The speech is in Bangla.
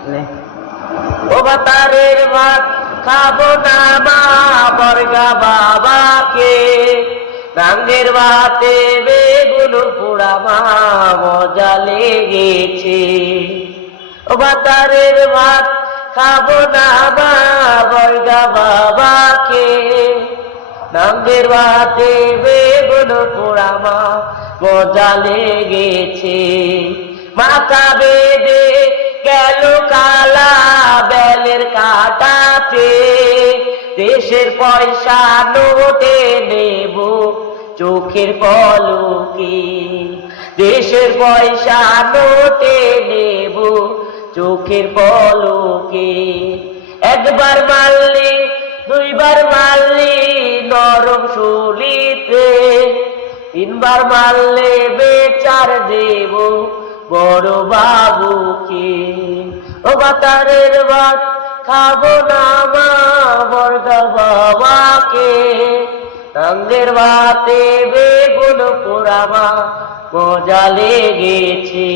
ও ভাতারের ভাত খাবো না মা বর্গা বাবাকে, রাঙ্গের ভাতে বেগুন পোড়া মা মজা লেগেছে। ও ভাতারের ভাত খাবো না মা বর্গা বাবাকে, রাঙ্গের ভাতে বেগুন পোড়া মা মজা লেগেছে। মাথা বেঁধে গেল কালা বেলের কাটাতে, দেশের পয়সা নোটে নেব চোখের পলকে, দেশের পয়সা নোটে নেব চোখের পলকে। একবার মারলি দুইবার মারলি নরম শুলিতে, তিনবার মারলে বেচার দেব বড় বাবুকে। ও ভাতারের ভাত খাবো না মা বর্গা বাবাকে, রাঙ্গের ভাতে বেগুন পোড়া মা মজা লেগেছে।